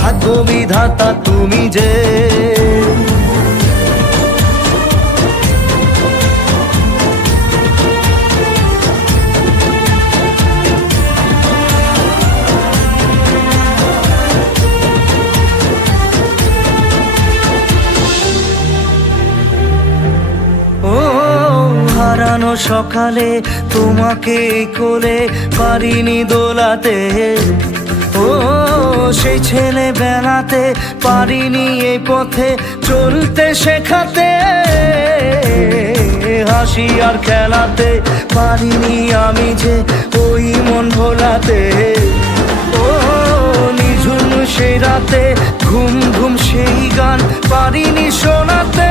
ভাগ্য বিধাতা তুমি যে। হারানো সকালে তোমাকে কোলে পারিনি দোলাতে। সেই ছেলে বেলাতে পারিনি এই পথে চলতে শেখাতে। হাসি আর খেলাতে পারিনি আমি যে ওই মন ভোলাতে। ও নিঝুম সেই রাতে, ঘুম ঘুম সেই গান পারিনি শোনাতে।